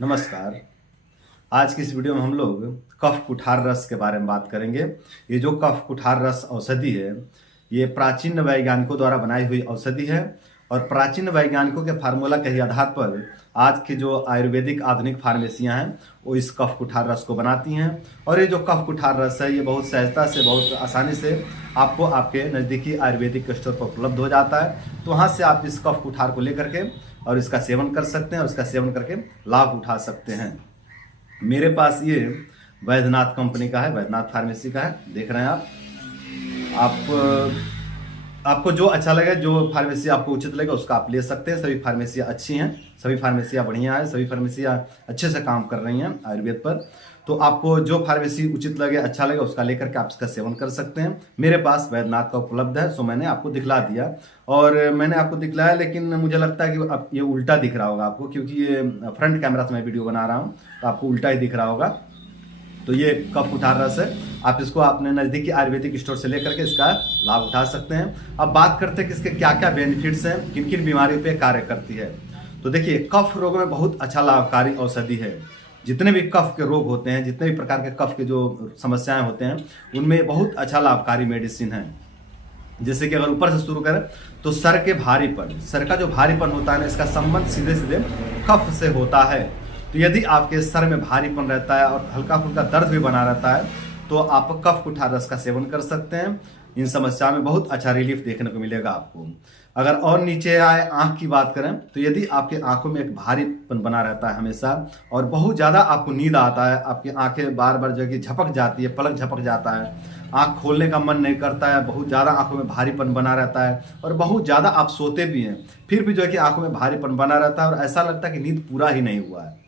नमस्कार। आज की इस वीडियो में हम लोग कफ कुठार रस के बारे में बात करेंगे। ये जो कफ कुठार रस औषधि है, ये प्राचीन वैज्ञानिकों द्वारा बनाई हुई औषधि है और प्राचीन वैज्ञानिकों के फार्मूला के ही आधार पर आज की जो आयुर्वेदिक आधुनिक फार्मेसियां हैं वो इस कफ कुठार रस को बनाती हैं। और ये जो कफ कुठार रस है, ये बहुत सहजता से, बहुत आसानी से आपको आपके नज़दीकी आयुर्वेदिक स्टोर पर उपलब्ध हो जाता है। तो वहाँ से आप इस कफ कुठार को लेकर के और इसका सेवन कर सकते हैं और इसका सेवन करके लाभ उठा सकते हैं। मेरे पास ये वैद्यनाथ कंपनी का है, वैद्यनाथ फार्मेसी का है, देख रहे हैं आप आपको जो अच्छा लगे, जो फार्मेसी आपको उचित लगे उसका आप ले सकते हैं। सभी फार्मेसियाँ अच्छी हैं, सभी फार्मेसियाँ बढ़िया हैं, सभी फार्मेसियाँ अच्छे से काम कर रही हैं आयुर्वेद पर। तो आपको जो फार्मेसी उचित लगे, अच्छा लगे, उसका लेकर के आप इसका सेवन कर सकते हैं। मेरे पास वैद्यनाथ का उपलब्ध है, सो मैंने आपको दिखला दिया। और मैंने आपको दिखलाया, लेकिन मुझे लगता है कि अब ये उल्टा दिख रहा होगा आपको, क्योंकि ये फ्रंट कैमरा से मैं वीडियो बना रहा हूँ तो आपको उल्टा ही दिख रहा होगा। तो ये कफ कुठार रस है, आप इसको अपने नज़दीकी आयुर्वेदिक स्टोर से लेकर के इसका लाभ उठा सकते हैं। अब बात करते हैं कि इसके क्या क्या बेनिफिट्स हैं, किन किन बीमारियों पे कार्य करती है। तो देखिए, कफ रोग में बहुत अच्छा लाभकारी औषधि है। जितने भी कफ के रोग होते हैं, जितने भी प्रकार के कफ के जो समस्याएं होते हैं, उनमें बहुत अच्छा लाभकारी मेडिसिन है। जैसे कि अगर ऊपर से शुरू करें तो सर के भारीपन, सर का जो भारीपन होता है ना, इसका संबंध सीधे सीधे कफ से होता है। तो यदि आपके सर में भारीपन रहता है और हल्का फुल्का दर्द भी बना रहता है तो आप कफ कुठार रस का सेवन कर सकते हैं। इन समस्याओं में बहुत अच्छा रिलीफ देखने को मिलेगा आपको। अगर और नीचे आए, आंख की बात करें तो यदि आपके आंखों में एक भारीपन बना रहता है हमेशा और बहुत ज़्यादा आपको नींद आता है, आपकी आंखें बार बार जो है कि झपक जाती है, पलक झपक जाता है, आंख खोलने का मन नहीं करता है, बहुत ज़्यादा आंखों में भारीपन बना रहता है और बहुत ज़्यादा आप सोते भी हैं फिर भी जो है कि आंखों में भारीपन बना रहता है और ऐसा लगता है कि नींद पूरा ही नहीं हुआ है।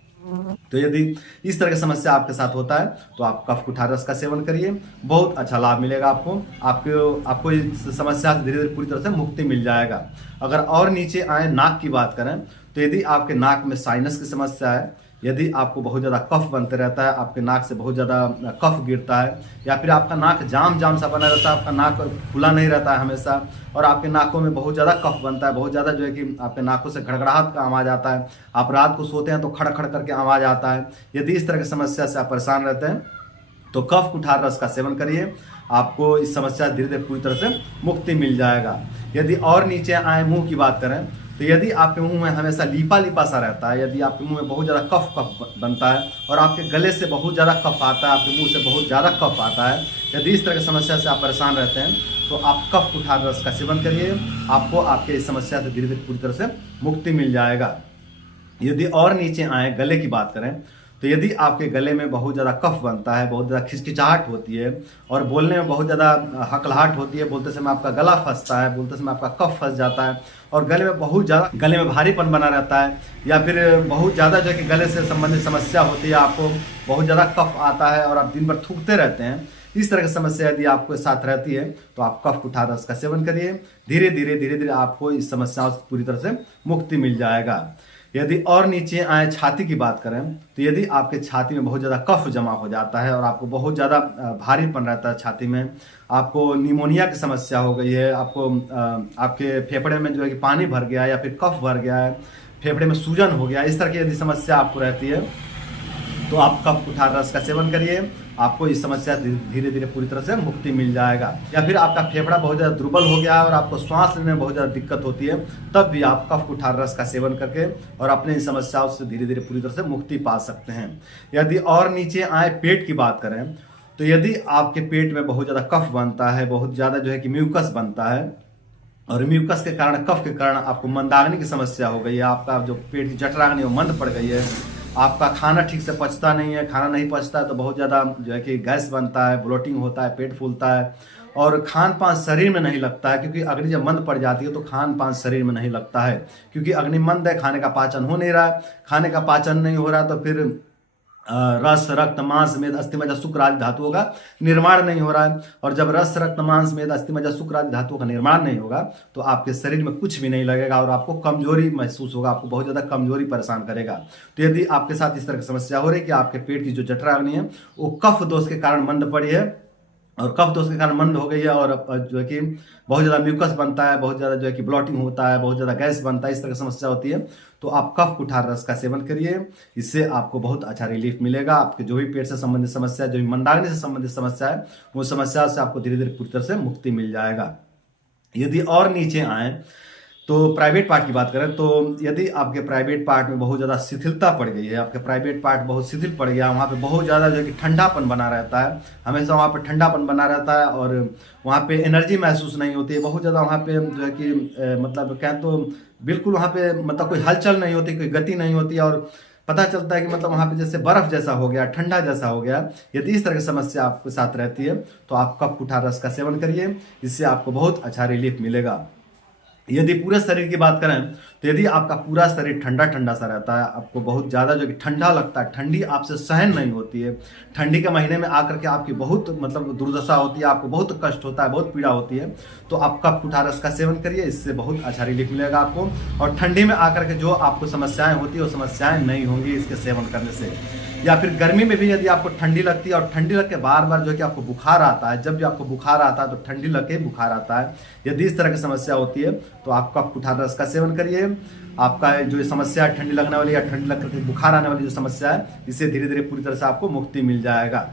तो यदि इस तरह की समस्या आपके साथ होता है तो आप कफ कुठार रस का सेवन करिए, बहुत अच्छा लाभ मिलेगा आपको इस समस्या से धीरे धीरे पूरी तरह से मुक्ति मिल जाएगा। अगर और नीचे आए, नाक की बात करें तो यदि आपके नाक में साइनस की समस्या है, यदि आपको बहुत ज़्यादा कफ बनते रहता है, आपके नाक से बहुत ज़्यादा कफ गिरता है, या फिर आपका नाक जाम जाम सा बना रहता है, आपका नाक खुला नहीं रहता है हमेशा और आपके नाकों में बहुत ज़्यादा कफ बनता है, बहुत ज़्यादा जो है कि आपके नाकों से खड़खड़ाहट का आवाज़ आता है, आप रात को सोते हैं तो खड़ खड़ करके आवाज़ आता है, यदि इस तरह की समस्या से आप परेशान रहते हैं तो कफ कुठार रस का सेवन करिए, आपको इस समस्या से धीरे धीरे पूरी तरह से मुक्ति मिल जाएगा। यदि और नीचे आए, मुंह की बात करें तो यदि आपके मुंह में हमेशा लीपा लीपा सा रहता है, यदि आपके मुंह में बहुत ज़्यादा कफ बनता है और आपके गले से बहुत ज़्यादा कफ आता है, आपके मुंह से बहुत ज़्यादा कफ आता है, यदि इस तरह की समस्या से आप परेशान रहते हैं तो आप कफ कुठार रस का सेवन करिए, आपको आपके इस समस्या से धीरे धीरे पूरी तरह से मुक्ति मिल जाएगा। यदि और नीचे आए, गले की बात करें तो यदि आपके गले में बहुत ज़्यादा कफ बनता है, बहुत ज़्यादा खिचखिचाहट होती है और बोलने में बहुत ज़्यादा हकलाहट होती है, बोलते समय आपका गला फंसता है, बोलते समय आपका कफ फंस जाता है और गले में बहुत ज़्यादा गले में भारीपन बना रहता है, या फिर बहुत ज़्यादा जो है कि गले से संबंधित समस्या होती है, आपको बहुत ज़्यादा कफ आता है और आप दिन भर थूकते रहते हैं, इस तरह की समस्या यदि आपके साथ रहती है तो आप कफ कुठार रस का सेवन करिए, धीरे धीरे आपको इस समस्याओं से पूरी तरह से मुक्ति मिल जाएगा। यदि और नीचे आए, छाती की बात करें तो यदि आपके छाती में बहुत ज़्यादा कफ जमा हो जाता है और आपको बहुत ज़्यादा भारीपन रहता है छाती में, आपको निमोनिया की समस्या हो गई है, आपको आपके फेफड़े में जो है कि पानी भर गया है या फिर कफ भर गया है, फेफड़े में सूजन हो गया, इस तरह की यदि समस्या आपको रहती है तो आप कफ कुठार रस का सेवन करिए, आपको इस समस्या धीरे धीरे पूरी तरह से मुक्ति मिल जाएगा। या फिर आपका फेफड़ा बहुत ज़्यादा दुर्बल हो गया है और आपको सांस लेने में बहुत ज़्यादा दिक्कत होती है, तब भी आप कफ कुठार रस का सेवन करके और अपने इन समस्याओं से धीरे धीरे पूरी तरह से मुक्ति पा सकते हैं। यदि और नीचे आए, पेट की बात करें तो यदि आपके पेट में बहुत ज़्यादा कफ बनता है, बहुत ज़्यादा जो है कि म्यूकस बनता है और म्यूकस के कारण, कफ के कारण आपको मंदाग्नि की समस्या हो गई है, आपका जो पेट की जठराग्नि वो मंद पड़ गई है, आपका खाना ठीक से पचता नहीं है, खाना नहीं पचता है तो बहुत ज़्यादा जो है कि गैस बनता है, ब्लोटिंग होता है, पेट फूलता है और खान पान शरीर में नहीं लगता है, क्योंकि अग्नि जब मंद पड़ जाती है तो खान पान शरीर में नहीं लगता है, क्योंकि अग्नि मंद है, खाने का पाचन हो नहीं रहा है, खाने का पाचन नहीं हो रहा तो फिर रस रक्त मांस मेद अस्थि मज्जा शुक्र आदि धातुओं का निर्माण नहीं हो रहा है, और जब रस रक्त मांस मेद अस्थि मज्जा शुक्र आदि धातुओं का निर्माण नहीं होगा तो आपके शरीर में कुछ भी नहीं लगेगा और आपको कमजोरी महसूस होगा, आपको बहुत ज़्यादा कमजोरी परेशान करेगा। तो यदि आपके साथ इस तरह की समस्या हो रही है कि आपके पेट की जो जठराग्नि है वो कफ दोष के कारण मंद पड़ी है और कफ दोष के कारण मंद हो गई है, और जो है कि बहुत ज़्यादा म्यूकस बनता है, बहुत ज़्यादा जो है कि ब्लॉटिंग होता है, बहुत ज़्यादा गैस बनता है, इस तरह की समस्या होती है, तो आप कफ कुठार रस का सेवन करिए। इससे आपको बहुत अच्छा रिलीफ मिलेगा। आपके जो भी पेट से संबंधित समस्या है, जो भी मंदाग्नि से संबंधित समस्या है, वो समस्या से आपको धीरे धीरे पूरी तरह से मुक्ति मिल जाएगा। यदि और नीचे आए तो प्राइवेट पार्ट की बात करें, तो यदि आपके प्राइवेट पार्ट में बहुत ज़्यादा शिथिलता पड़ गई है, आपके प्राइवेट पार्ट बहुत शिथिल पड़ गया, वहाँ पे बहुत ज़्यादा जो है कि ठंडापन बना रहता है, हमेशा वहाँ पे ठंडापन बना रहता है, और वहाँ पे एनर्जी महसूस नहीं होती है, बहुत ज़्यादा वहाँ पे जो है कि मतलब कहें तो बिल्कुल वहाँ पे मतलब कोई हलचल नहीं होती, कोई गति नहीं होती, और पता चलता है कि मतलब वहाँ पे जैसे बर्फ जैसा हो गया, ठंडा जैसा हो गया। यदि इस तरह की समस्या आपके साथ रहती है तो आप कफ कुठार रस का सेवन करिए, इससे आपको बहुत अच्छा रिलीफ मिलेगा। यदि पूरे शरीर की बात करें तो यदि आपका पूरा शरीर ठंडा ठंडा सा रहता है, आपको बहुत ज़्यादा जो कि ठंडा लगता है, ठंडी आपसे सहन नहीं होती है, ठंडी के महीने में आकर के आपकी बहुत मतलब दुर्दशा होती है, आपको बहुत कष्ट होता है, बहुत पीड़ा होती है, तो आप कफ कुठार रस का सेवन करिए, इससे बहुत अच्छा रिलीफ मिलेगा आपको। और ठंडी में आकर के जो आपको समस्याएं होती है वो समस्याएं नहीं होंगी इसके सेवन करने से। या फिर गर्मी में भी यदि आपको ठंडी लगती है और ठंडी लग के बार बार जो है कि आपको बुखार आता है, जब भी आपको बुखार आता है तो ठंडी लग के बुखार आता है, यदि इस तरह की समस्या होती है तो आप कफ कुठार रस का सेवन करिए। आपका जो समस्या है ठंडी लगने वाली या ठंडी लग करके बुखार आने वाली जो समस्या है, इससे धीरे धीरे पूरी तरह से आपको मुक्ति मिल जाएगा।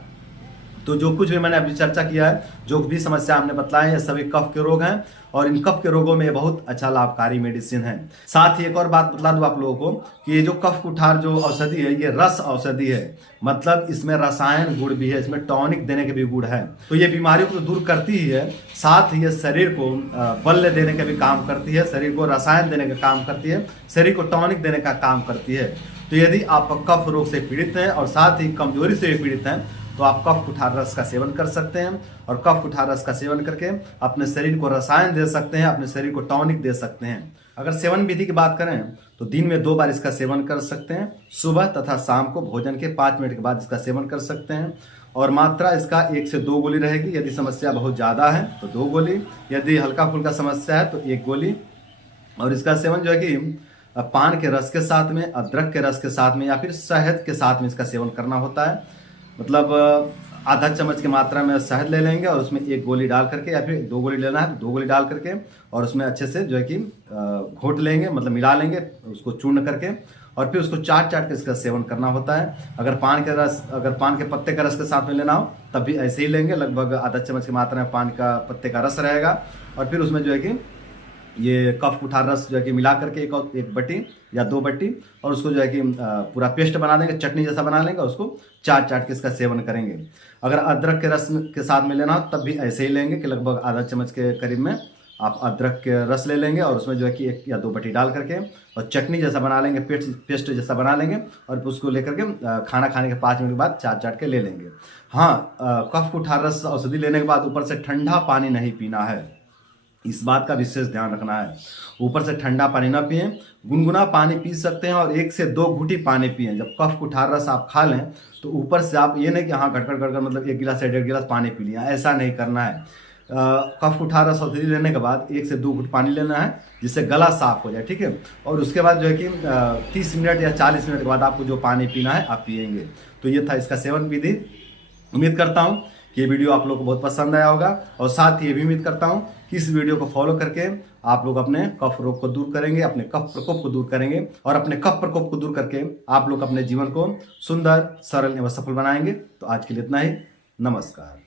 तो जो कुछ भी मैंने अभी चर्चा किया है, जो भी समस्या हमने बताए हैं, सभी कफ के रोग हैं, और इन कफ के रोगों में ये बहुत अच्छा लाभकारी मेडिसिन है। साथ ही एक और बात बता दूं आप लोगों को कि ये जो कफ कुठार जो औषधि है, ये रस औषधि है, मतलब इसमें रसायन गुण भी है, इसमें टॉनिक देने के भी गुण है। तो ये बीमारियों को दूर करती ही है, साथ ही ये शरीर को बल देने का भी काम करती है, शरीर को रसायन देने का काम करती है, शरीर को टॉनिक देने का काम करती है। तो यदि आप कफ रोग से पीड़ित हैं और साथ ही कमजोरी से भी पीड़ित हैं, तो आप कफ कुठार रस का सेवन कर सकते हैं, और कफ कुठार रस का सेवन करके अपने शरीर को रसायन दे सकते हैं, अपने शरीर को टॉनिक दे सकते हैं। अगर सेवन विधि की बात करें तो दिन में 2 बार इसका सेवन कर सकते हैं, सुबह तथा शाम को भोजन के 5 मिनट के बाद इसका सेवन कर सकते हैं, और मात्रा इसका 1 से 2 गोली रहेगी। यदि समस्या बहुत ज़्यादा है तो 2 गोली, यदि हल्का फुल्का समस्या है तो 1 गोली। और इसका सेवन जो है कि पान के रस के साथ में, अदरक के रस के साथ में, या फिर शहद के साथ में इसका सेवन करना होता है। मतलब आधा चम्मच की मात्रा में शहद ले लेंगे और उसमें 1 गोली डाल करके, या फिर 2 गोली लेना है तो 2 गोली डाल करके, और उसमें अच्छे से जो है कि घोट लेंगे, मतलब मिला लेंगे उसको चूर्ण करके, और फिर उसको चाट चाट के इसका सेवन करना होता है। अगर पान के पत्ते का रस के साथ में लेना हो तब भी ऐसे ही लेंगे, लगभग आधा चम्मच की मात्रा में पान का पत्ते का रस रहेगा, और फिर उसमें जो है कि ये कफ कुठार रस जो है कि मिला करके एक बट्टी या 2 बट्टी, और उसको जो है कि पूरा पेस्ट बना देंगे, चटनी जैसा बना लेंगे, उसको चाट चाट के इसका सेवन करेंगे। अगर अदरक के रस के साथ में लेना हो तब भी ऐसे ही लेंगे कि लगभग आधा चम्मच के करीब में आप अदरक के रस ले लेंगे, और उसमें जो है कि 1 या 2 बट्टी डाल करके और चटनी जैसा बना लेंगे, पेस्ट जैसा बना लेंगे, और उसको लेकर के खाना खाने के 5 मिनट के बाद चाट चाट के ले लेंगे। हाँ, कफ कुठार रस औषधि लेने के बाद ऊपर से ठंडा पानी नहीं पीना है, इस बात का विशेष ध्यान रखना है। ऊपर से ठंडा पानी ना पिए, गुनगुना पानी पी सकते हैं, और 1 से 2 घूंटी पानी पिए। जब कफ कुठार रस आप खा लें तो ऊपर से आप ये नहीं कि हाँ गड़गड़ गड़गड़ मतलब 1 गिलास या 1.5 गिलास पानी पी लिया, ऐसा नहीं करना है। कफ कुठार रस औषधि लेने के बाद 1 से 2 घूंट पानी लेना है, जिससे गला साफ हो जाए, ठीक है। और उसके बाद जो है कि 30 मिनट या 40 मिनट के बाद आपको जो पानी पीना है आप पिएंगे। तो ये था इसका सेवन विधि। उम्मीद करता हूँ कि ये वीडियो आप लोग को बहुत पसंद आया होगा, और साथ ही ये भी उम्मीद करता हूँ कि इस वीडियो को फॉलो करके आप लोग अपने कफ रोग को दूर करेंगे, अपने कफ प्रकोप को दूर करेंगे, और अपने कफ प्रकोप को दूर करके आप लोग अपने जीवन को सुंदर, सरल एवं सफल बनाएंगे। तो आज के लिए इतना ही। नमस्कार।